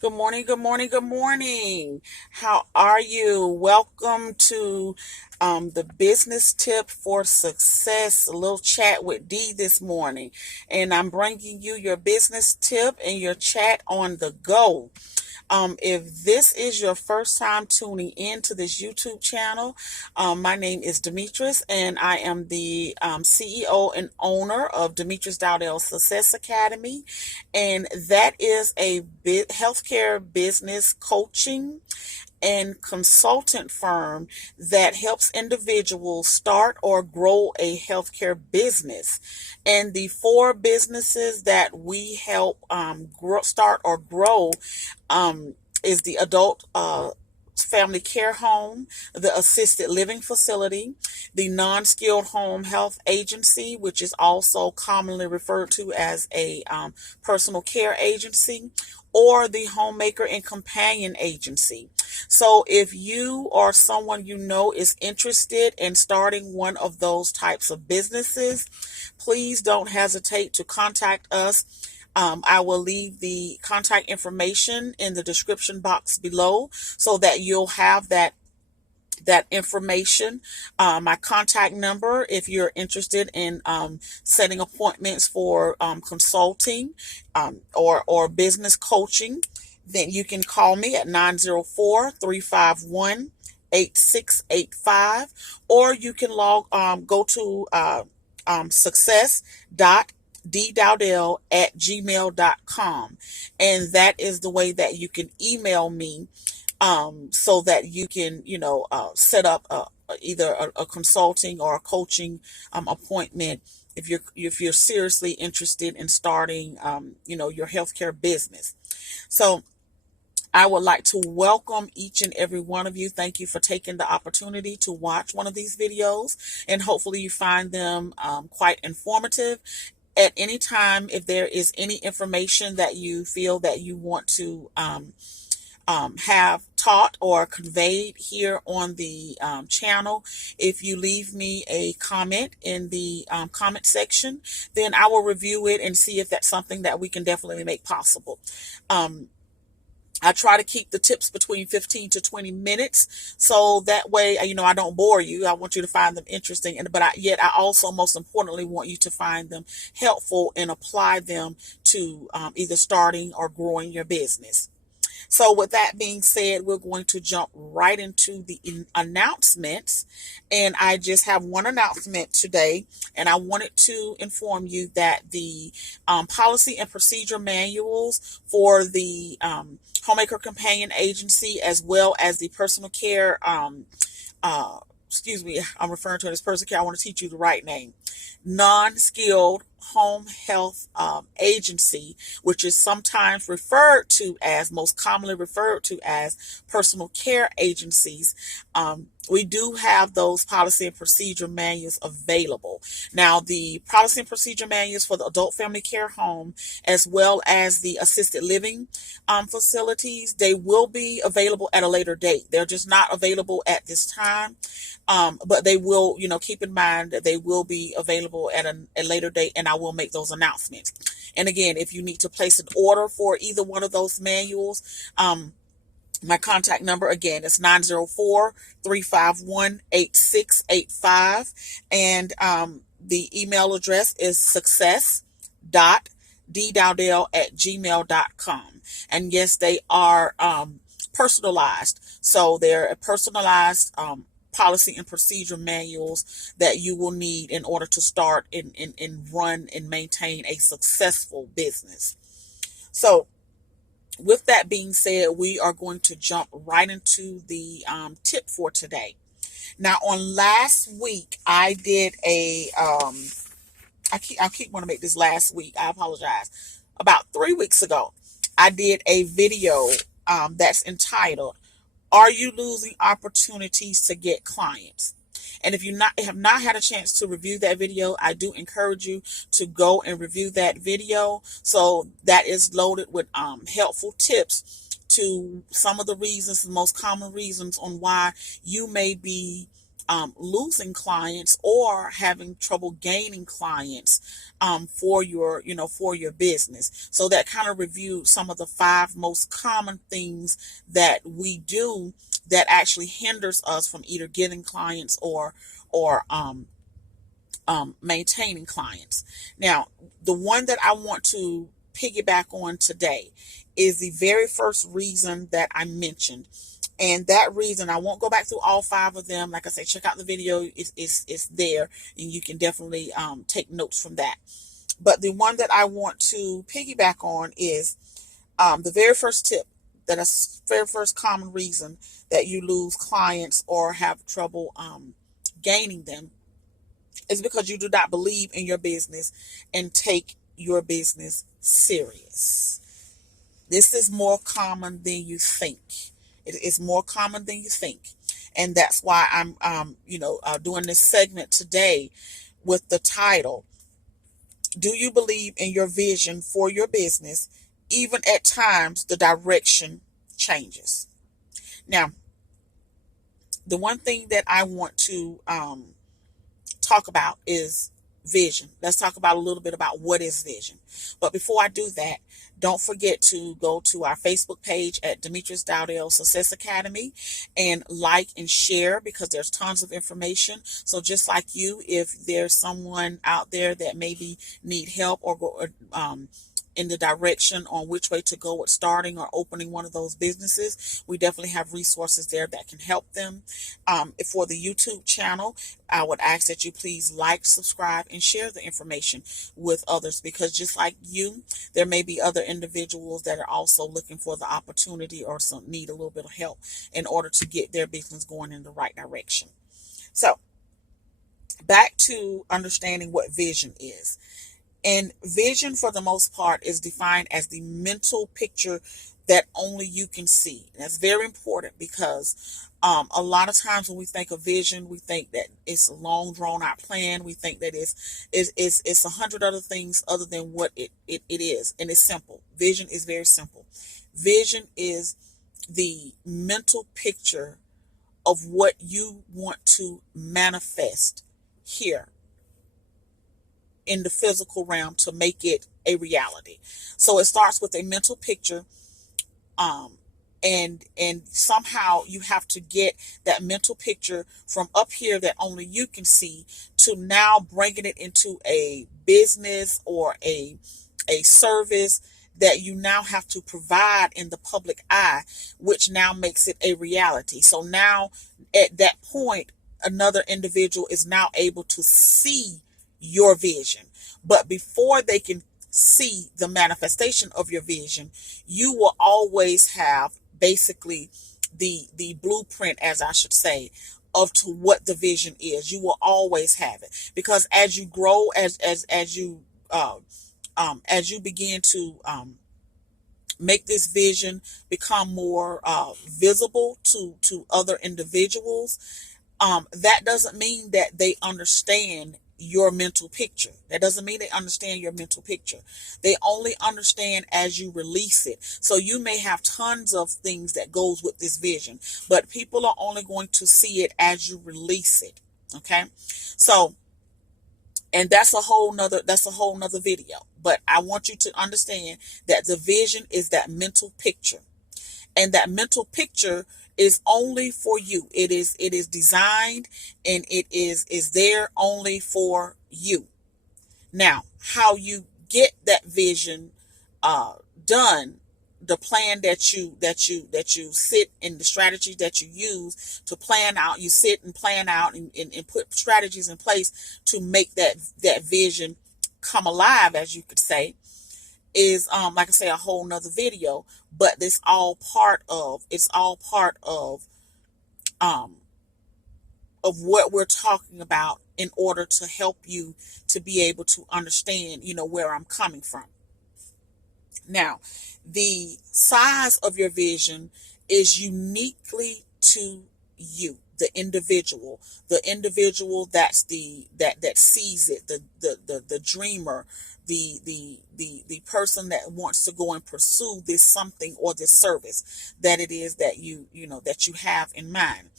Good morning, good morning, good morning. How are you? Welcome to the business tip for success, a little chat with Dee this morning. And I'm bringing you your business tip and your chat on the go. If this is your first time tuning in to this YouTube channel, my name is Demetrius, and I am the CEO and owner of Demetrius Dowdell Success Academy, and that is a healthcare business coaching and consultant firm that helps individuals start or grow a healthcare business. And the four businesses that we help start or grow is the adult family care home, the assisted living facility, the non-skilled home health agency, which is also commonly referred to as a personal care agency, or the homemaker and companion agency. So if you or someone you know is interested in starting one of those types of businesses, please don't hesitate to contact us. I will leave the contact information in the description box below so that you'll have that information. My contact number, if you're interested in setting appointments for consulting or business coaching, then you can call me at 904-351-8685, or you can go to success.ddowdell@gmail.com, and that is the way that you can email me, so that you can, set up either a consulting or a coaching appointment if you're seriously interested in starting, your healthcare business. So I would like to welcome each and every one of you. Thank you for taking the opportunity to watch one of these videos, and hopefully you find them quite informative. At any time, if there is any information that you feel that you want to have taught or conveyed here on the channel, if you leave me a comment in the comment section, then I will review it and see if that's something that we can definitely make possible. I try to keep the tips between 15 to 20 minutes, so that way, I don't bore you. I want you to find them interesting, but I also, most importantly, want you to find them helpful and apply them to either starting or growing your business. So with that being said, we're going to jump right into the announcements. And I just have one announcement today. And I wanted to inform you that the policy and procedure manuals for the homemaker companion agency, as well as the personal care, excuse me, I'm referring to it as personal care. I want to teach you the right name. Non-skilled home health agency, which is sometimes most commonly referred to as personal care agencies. We do have those policy and procedure manuals available. Now, the policy and procedure manuals for the adult family care home, as well as the assisted living facilities, they will be available at a later date. They're just not available at this time. But they will, keep in mind that they will be available at a later date, and I will make those announcements. And again, if you need to place an order for either one of those manuals, my contact number again is 904-351-8685, and the email address is success.ddowdell@gmail.com. And yes, they are personalized. So they're a personalized policy and procedure manuals that you will need in order to start and run and maintain a successful business. So with that being said, we are going to jump right into the tip for today. Now, on last week, I did I keep want to make this last week. I apologize. About 3 weeks ago, I did a video that's entitled, "Are You Losing Opportunities to Get Clients?" And if you have not had a chance to review that video, I do encourage you to go and review that video. So that is loaded with helpful tips to some of the reasons, the most common reasons on why you may be losing clients or having trouble gaining clients for your, for your business. So that kind of reviewed some of the 5 most common things that we do that actually hinders us from either getting clients or maintaining clients. Now, the one that I want to piggyback on today is the very first reason that I mentioned. And that reason, I won't go back through all 5 of them. Like I say, check out the video. It's there, and you can definitely take notes from that. But the one that I want to piggyback on is the very first tip, that is very first common reason that you lose clients or have trouble gaining them is because you do not believe in your business and take your business serious. This is more common than you think. It is more common than you think. And that's why I'm doing this segment today with the title, Do You Believe in Your Vision for Your Business, Even at Times the Direction Changes? Now, the one thing that I want to talk about is vision. Let's talk about a little bit about what is vision. But before I do that, don't forget to go to our Facebook page at Demetrius Dowdell Success Academy and like and share, because there's tons of information. So just like you, if there's someone out there that maybe need help or go in the direction on which way to go with starting or opening one of those businesses, we definitely have resources there that can help them. For the YouTube channel, I would ask that you please like, subscribe, and share the information with others, because just like you, there may be other individuals that are also looking for the opportunity or need a little bit of help in order to get their business going in the right direction. So back to understanding what vision is. And vision, for the most part, is defined as the mental picture that only you can see. And that's very important, because a lot of times when we think of vision, we think that it's a long, drawn-out plan. We think that it's 100 other things other than what it is. And it's simple. Vision is very simple. Vision is the mental picture of what you want to manifest here in the physical realm to make it a reality. So it starts with a mental picture, and somehow you have to get that mental picture from up here that only you can see to now bringing it into a business or a service that you now have to provide in the public eye, which now makes it a reality. So now at that point, another individual is now able to see your vision. But before they can see the manifestation of your vision, you will always have basically the blueprint, as I should say, of to what the vision is. You will always have it, because as you grow, as you begin to make this vision become more visible to other individuals, that doesn't mean that they understand your mental picture. That doesn't mean they understand your mental picture. They only understand as you release it. So you may have tons of things that goes with this vision, but people are only going to see it as you release it. Okay. So, and that's a whole nother video, but I want you to understand that the vision is that mental picture, and that mental picture is only for you. It is designed, and it is there only for you. Now, how you get that vision done, the plan that you sit in, the strategy that you use to plan out, you sit and plan out and put strategies in place to make that vision come alive, as you could say, is like I say, a whole nother video. But it's all part of what we're talking about in order to help you to be able to understand, where I'm coming from. Now, the size of your vision is uniquely to you, the individual that sees it, the dreamer, the person that wants to go and pursue this something or this service that it is that you have in mind.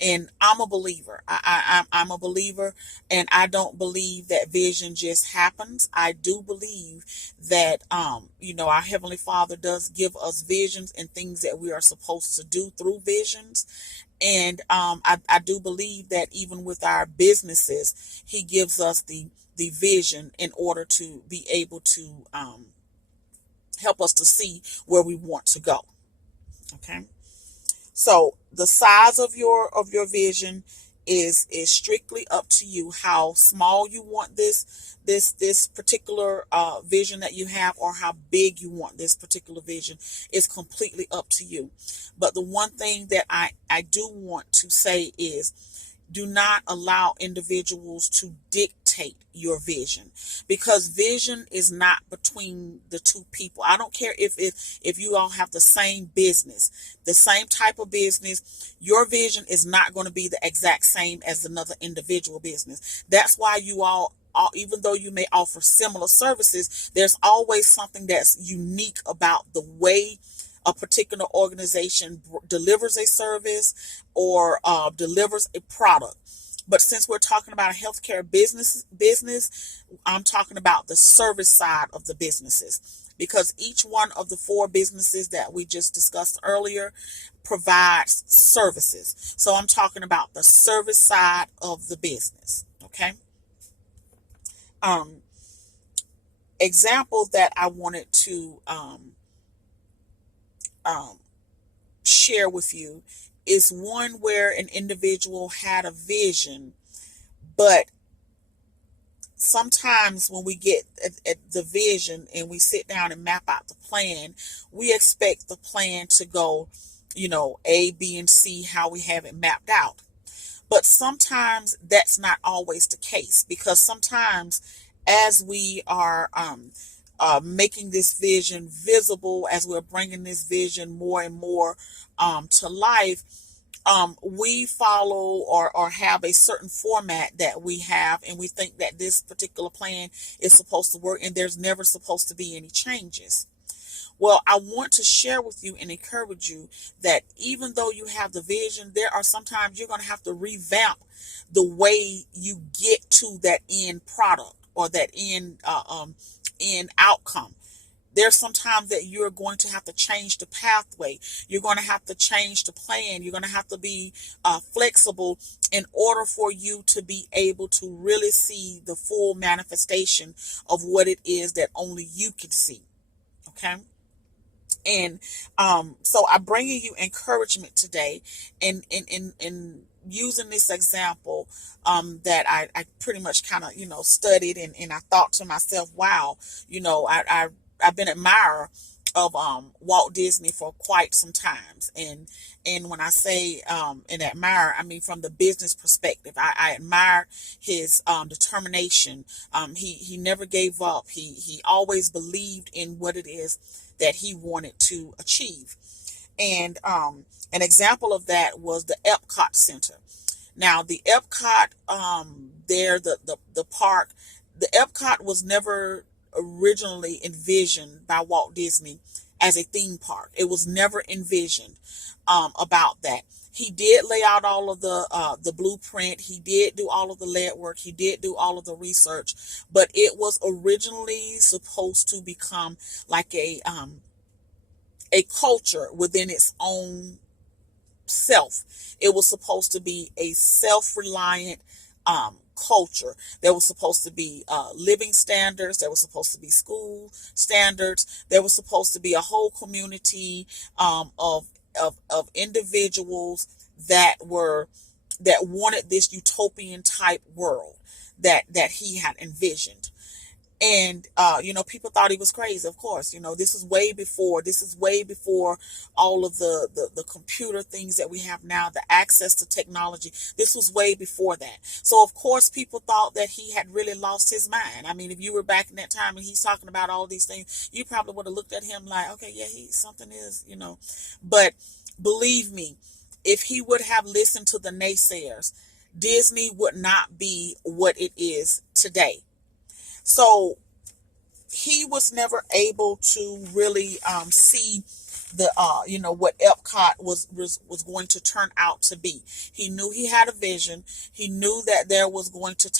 And I'm a believer. I'm a believer, and I don't believe that vision just happens. I do believe that, our Heavenly Father does give us visions and things that we are supposed to do through visions. And I do believe that even with our businesses, He gives us the vision in order to be able to help us to see where we want to go. Okay. So the size of your vision is strictly up to you. How small you want this particular vision that you have, or how big you want this particular vision, is completely up to you. But the one thing that I do want to say is, do not allow individuals to dictate your vision, because vision is not between the two people. I don't care if you all have the same business, the same type of business. Your vision is not going to be the exact same as another individual business. That's why you all, even though you may offer similar services, there's always something that's unique about the way a particular organization delivers a service or delivers a product. But since we're talking about a healthcare business, I'm talking about the service side of the businesses, because each one of the four businesses that we just discussed earlier provides services. So I'm talking about the service side of the business. Okay. Example that I wanted to share with you is one where an individual had a vision, but sometimes when we get at the vision and we sit down and map out the plan, we expect the plan to go, A, B, and C, how we have it mapped out. But sometimes that's not always the case, because sometimes as we are making this vision visible, as we're bringing this vision more and more to life, we follow or have a certain format that we have, and we think that this particular plan is supposed to work, and there's never supposed to be any changes. Well, I want to share with you and encourage you that even though you have the vision, there are sometimes you're going to have to revamp the way you get to that end product or that end outcome. There's sometimes that you're going to have to change the pathway. You're going to have to change the plan. You're going to have to be flexible in order for you to be able to really see the full manifestation of what it is that only you can see. Okay. And so I'm bringing you encouragement today, in using this example that I pretty much kind of studied, and I thought to myself, wow, I've been an admirer of Walt Disney for quite some times, and when I say an admirer, I mean from the business perspective. I admire his determination. He never gave up. He always believed in what it is that he wanted to achieve. And an example of that was the Epcot Center. Now, the Epcot, the park, the Epcot was never originally envisioned by Walt Disney as a theme park. It was never envisioned about that. He did lay out all of the blueprint. He did do all of the lead work. He did do all of the research, but it was originally supposed to become like a culture within its own self. It was supposed to be a self-reliant culture. There was supposed to be living standards. There was supposed to be school standards. There was supposed to be a whole community of individuals that wanted this utopian type world that he had envisioned. And people thought he was crazy. Of course, this is way before all of the computer things that we have now, the access to technology. This was way before that. So of course people thought that he had really lost his mind. I mean, if you were back in that time and he's talking about all these things, you probably would have looked at him like, okay, yeah, something is, but believe me, if he would have listened to the naysayers, Disney would not be what it is today. So he was never able to really see the what Epcot was going to turn out to be. He knew he had a vision. He knew that there was going to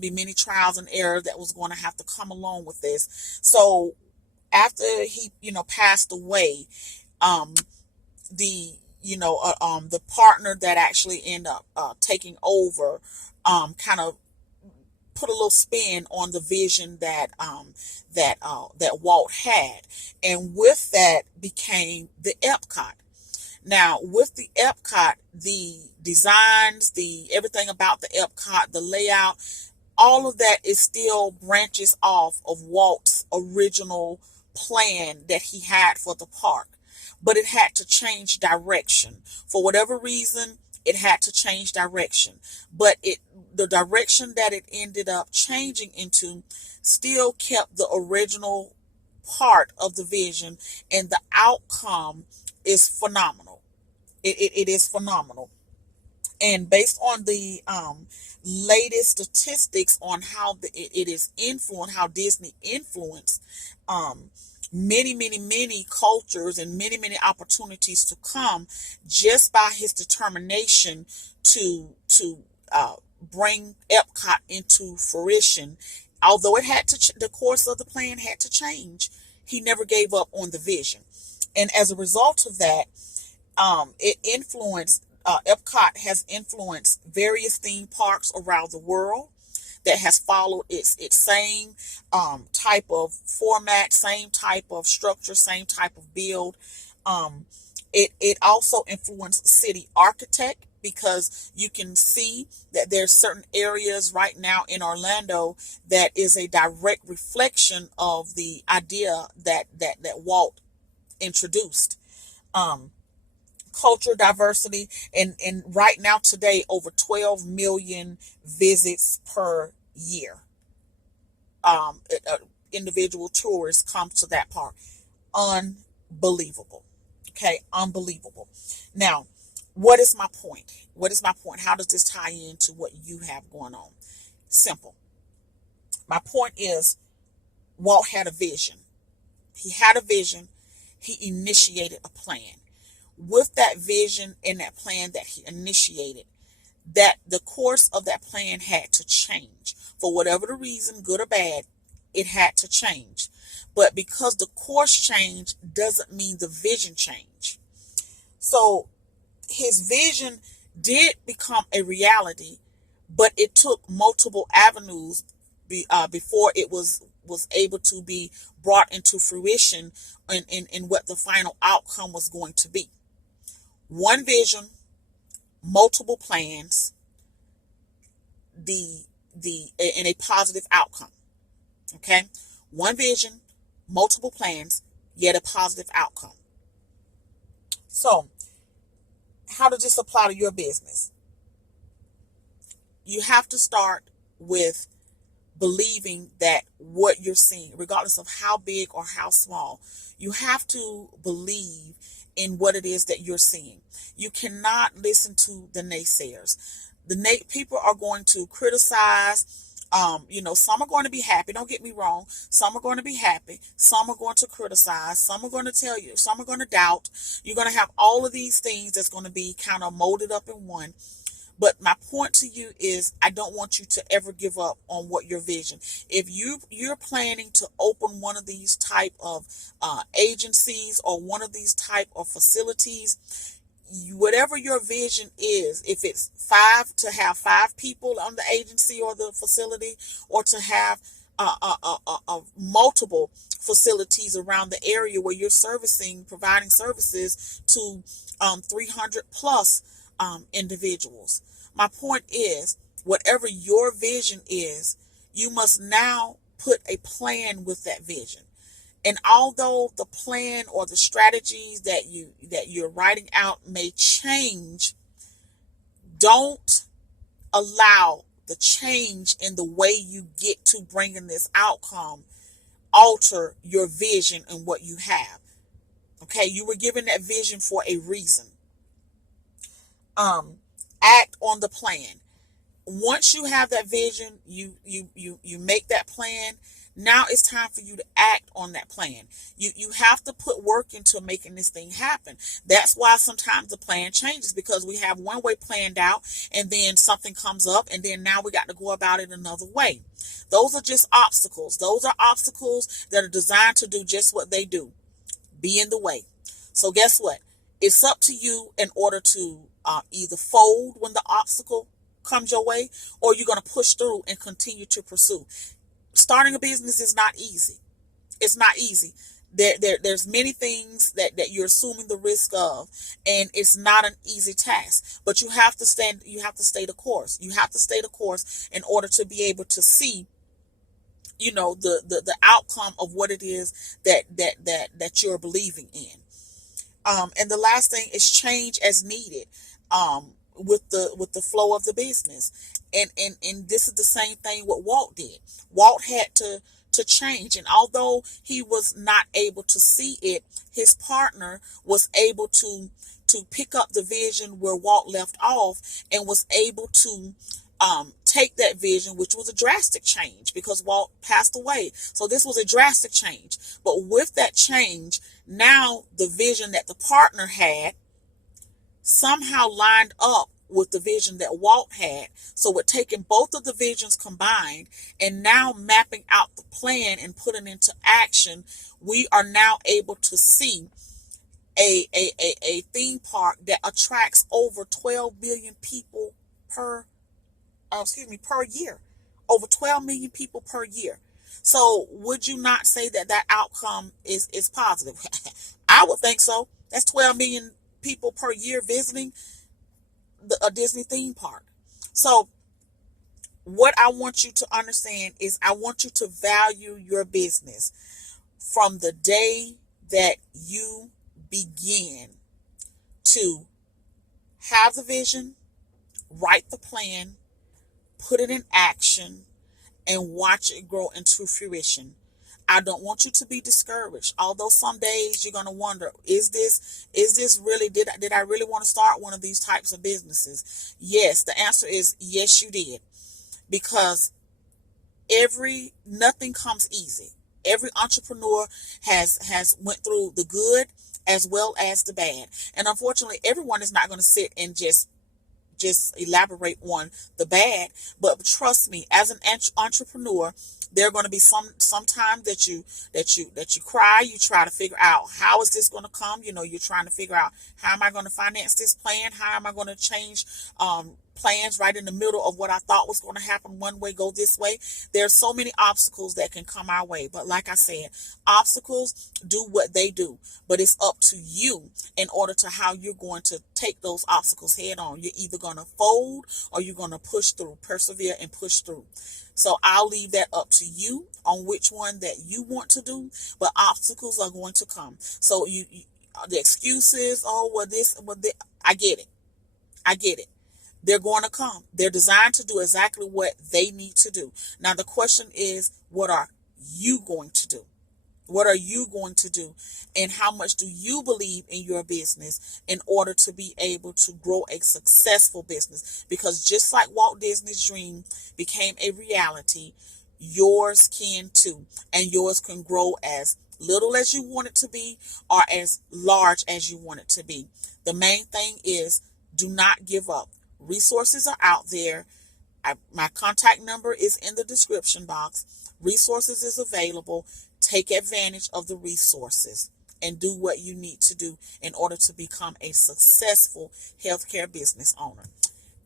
be many trials and errors that was going to have to come along with this. So after he passed away, um, the partner that actually ended up taking over kind of put a little spin on the vision that Walt had, and with that became the Epcot. Now, with the Epcot, the designs, the everything about the Epcot, the layout, all of that is still branches off of Walt's original plan that he had for the park. But it had to change direction. For whatever reason, it had to change direction. But the direction that it ended up changing into still kept the original part of the vision, and the outcome is phenomenal. It is phenomenal. And based on the latest statistics on how it is influenced, how Disney influenced many cultures and many opportunities to come, just by his determination to bring Epcot into fruition. Although the course of the plan had to change, he never gave up on the vision. And as a result of that, it influenced Epcot has influenced various theme parks around the world that has followed its same type of format, same type of structure, same type of build. It also influenced city architect, because you can see that there's certain areas right now in Orlando that is a direct reflection of the idea that Walt introduced. Culture diversity, and right now today over 12 million visits per year. Individual tourists come to that park. Unbelievable. Okay, unbelievable. Now, what is my point? How does this tie into what you have going on? Simple. My point is, Walt had a vision. He had a vision. He initiated a plan. With that vision and that plan that he initiated, that the course of that plan had to change. For whatever the reason, good or bad, it had to change. But because the course changed doesn't mean the vision changed. So his vision did become a reality, but it took multiple avenues before it was able to be brought into fruition in what the final outcome was going to be. One vision, multiple plans, and a positive outcome. Okay? One vision, multiple plans, yet a positive outcome. So, how does this apply to your business? You have to start with believing that what you're seeing, regardless of how big or how small, you have to believe in what it is that you're seeing. You cannot listen to the naysayers. People are going to criticize. Some are going to be happy. Don't get me wrong. Some are going to be happy. Some are going to criticize. Some are going to tell you. Some are going to doubt. You're going to have all of these things that's going to be kind of molded up in one. But my point to you is, I don't want you to ever give up on what your vision. If you're planning to open one of these type of agencies or one of these type of facilities, whatever your vision is, if it's to have 5 people on the agency or the facility, or to have multiple facilities around the area where you're providing services to 300 plus individuals. My point is, whatever your vision is, you must now put a plan with that vision. And although the plan or the strategies that you're writing out may change, don't allow the change in the way you get to bringing this outcome alter your vision and what you have. Okay, you were given that vision for a reason. Act on the plan. Once you have that vision, you make that plan. Now it's time for you to act on that plan. You have to put work into making this thing happen. That's why sometimes the plan changes, because we have one way planned out and then something comes up and then now we got to go about it another way. Those are just obstacles. Those are obstacles that are designed to do just what they do, be in the way. So guess what? It's up to you in order to either fold when the obstacle comes your way, or you're going to push through and continue to pursue. Starting a business is not easy. It's not easy. There's many things that you're assuming the risk of, and it's not an easy task. But you have to stay the course. You have to stay the course in order to be able to see, the outcome of what it is that you're believing in. And the last thing is change as needed. With the flow of the business. And this is the same thing what Walt did. Walt had to change. And although he was not able to see it, his partner was able to pick up the vision where Walt left off, and was able to take that vision, which was a drastic change because Walt passed away. So this was a drastic change. But with that change, now the vision that the partner had somehow lined up with the vision that Walt had. So we're taking both of the visions combined and now mapping out the plan and putting into action, we are now able to see a theme park that attracts over 12 million people per year. Over 12 million people per year. So would you not say that outcome is positive? I would think so. That's 12 million people per year visiting a Disney theme park. So what I want you to understand is I want you to value your business from the day that you begin to have the vision, write the plan, put it in action, and watch it grow into fruition. I don't want you to be discouraged. Although some days you're going to wonder, is this really, did I really want to start one of these types of businesses? Yes, the answer is yes, you did. Because nothing comes easy. Every entrepreneur has went through the good as well as the bad. And unfortunately, everyone is not going to sit and just elaborate on the bad, but trust me, as an entrepreneur, there are going to be some time that you cry. You try to figure out, how is this going to come? You're trying to figure out, how am I going to finance this plan? How am I going to change plans right in the middle of what I thought was going to happen one way, go this way? There's so many obstacles that can come our way. But like I said, obstacles do what they do, but it's up to you in order to how you're going to take those obstacles head on. You're either going to fold or you're going to push through, persevere and push through. So I'll leave that up to you on which one that you want to do, but obstacles are going to come. So the excuses, I get it. They're going to come. They're designed to do exactly what they need to do. Now the question is, what are you going to do? What are you going to do? And how much do you believe in your business in order to be able to grow a successful business? Because just like Walt Disney's dream became a reality, yours can too. And yours can grow as little as you want it to be or as large as you want it to be. The main thing is, do not give up. Resources are out there. My contact number is in the description box. Resources is available. Take advantage of the resources and do what you need to do in order to become a successful healthcare business owner.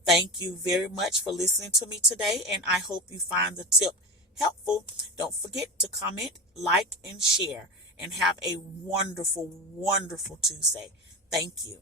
Thank you very much for listening to me today, and I hope you find the tip helpful. Don't forget to comment, like, and share, and have a wonderful, wonderful Tuesday. Thank you.